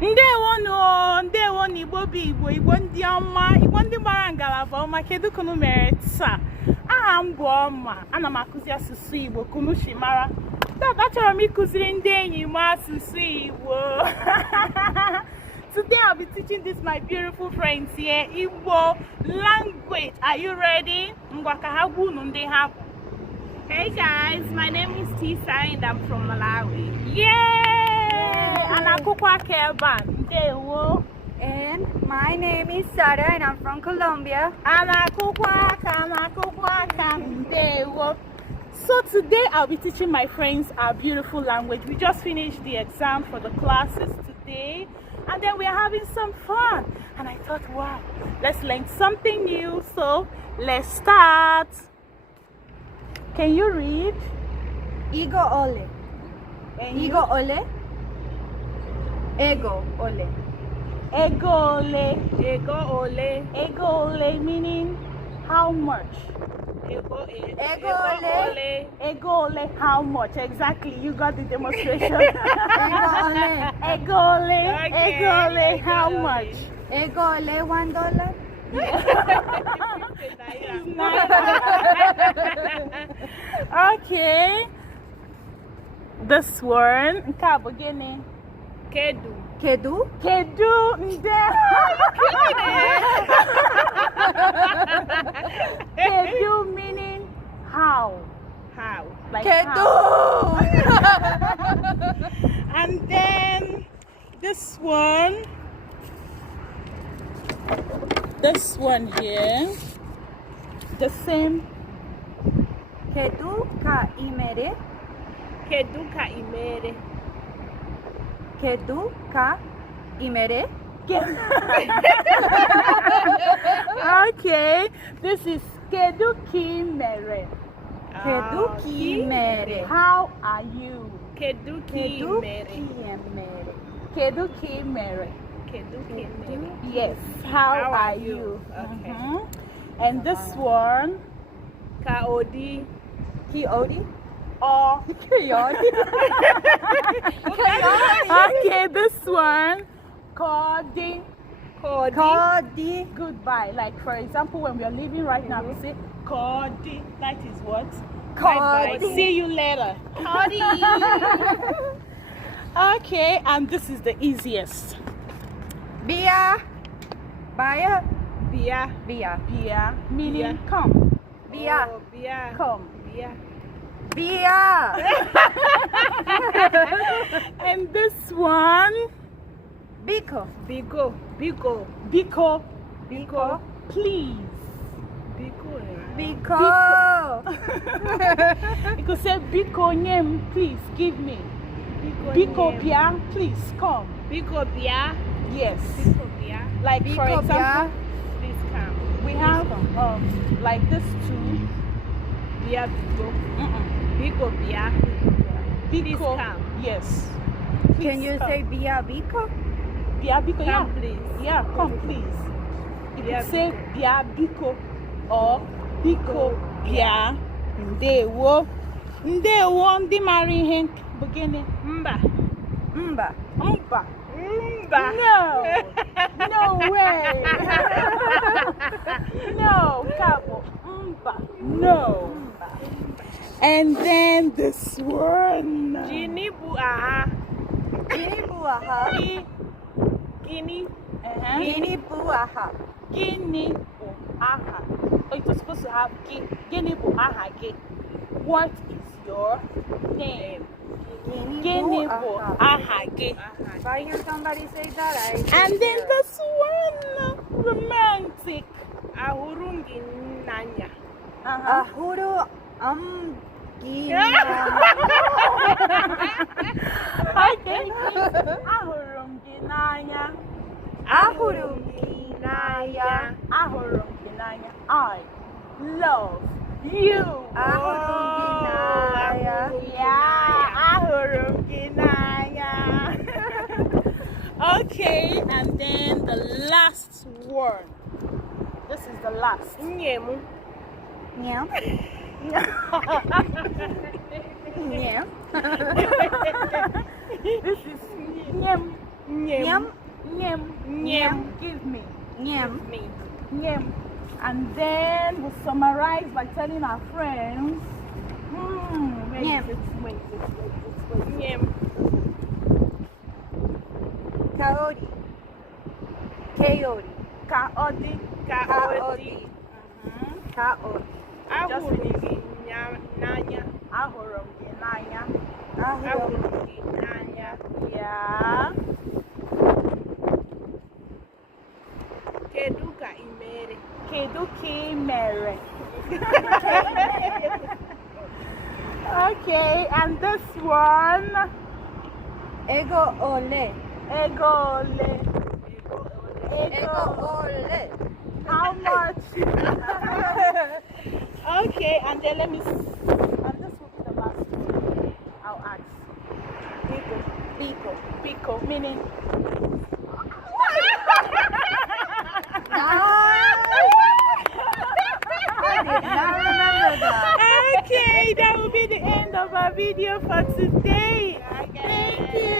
Ndewo Igbo bi Igbo ndị ọma, Igbo ndị gbara ngalaba ọma, kedu kunu mere taa? Aha m bụ Ọma, ana m akụzi asụsụ Igbo kunu shimara. Tata achọrọ m ịkụziri ndị enyi m asụsụ Igbo. Today I'll be teaching this my beautiful friends here, Igbo language. Are you ready? Hey guys, my name is Tisa and I'm from Malawi. Yay! And my name is Sarah and I'm from Colombia. So today I'll be teaching my friends our beautiful language. We just finished the exam for the classes today, and then we're having some fun. And I thought, wow, let's learn something new. So let's start. Can you read? Ego ole. Ego ole. Ego ole. Ego ole. Ego ole. Ego ole meaning how much? Ego ole. Ego ole, how much? Exactly, you got the demonstration. Ego ole. Ego ole. Okay. Ego ole, how much? Ego ole $1. Okay. This one. Kedu. Kedu. Kedu meaning how. Like Kedu. how. And then this one here, the same. Kedu ka imere. Kedu ka imere. Kedu ka imere. Okay, this is Kedu ki mere. Kedu ki mere. How are you? Kedu ki mere. Kedu ki mere. Kedu ki mere. Yes, how are you? Okay. And this one, Kaodi. Kiodi. or Kiodi. okay, this one, Kodi. Kodi. Goodbye. Like for example, when we are leaving right now, we say Kodi. That is what? Kodi. See you later. Kodi. Okay, and this is the easiest. Bia. Bia. Bia. Bia. Bia meaning come. Bia. Bia. Come. Bia. Bia. And this one, Biko. Biko, please. Biko. You could say Biko nyem, please give me. Biko Bia, please come. Biko Bia. Yes. Biko Bia. Like for Biko example, Bia. Please come. we have like this two. Bia Biko. Biko Bia. Please Biko. come. Yes. Please Can you come. say Bia Biko? Bia Biko? Yeah, Come, please. Yeah, come please. You Bia can say Bia Biko or Biko Bia. Ndewo. Ndewo ndị mara ihe beginning. Mba. Mba. Mba. Mba. No. No way. No, Kabo. Mba. No. And then this one. Gini buaha. Gini buaha. Gini. Gini buaha. Gini bu aha. Oh, you're supposed to have Gini bu aha. What is your name? Gini bu aha. If I hear somebody say that, I say And then this one, romantic. Ahurungi nanya. Ahuru ginanya. Okay. Ahurum ginanya. Ahurum ginanya. Ahurum ginanya. I love you. Ahurum ginanya. Yeah. Ahurum ginanya. Okay, and then the last one. This is the last. Nyemu. Nyam. Nyam. This is nyem. Nyam. Nyem. Nyem. Give me. Nyam. Give me. Nyem. And then we'll summarize by telling our friends. Nyem. Wait. Nyem. Kaori. Kaori. Kaodi. Kaodi. Kaori. Ahụrụ m gị n'anya. Ahụrụ m gị n'anya. Ahụrụ m gị n'anya. Yeah. Kedu ka ị mere? Kedu ka ị mere? Okay, and this one. Ego ole. Ego ole. Ego ole. How much? Okay, and then let me. And this will be the last one. I'll ask. Pico, meaning. Okay, that will be the end of our video for today. Thank you.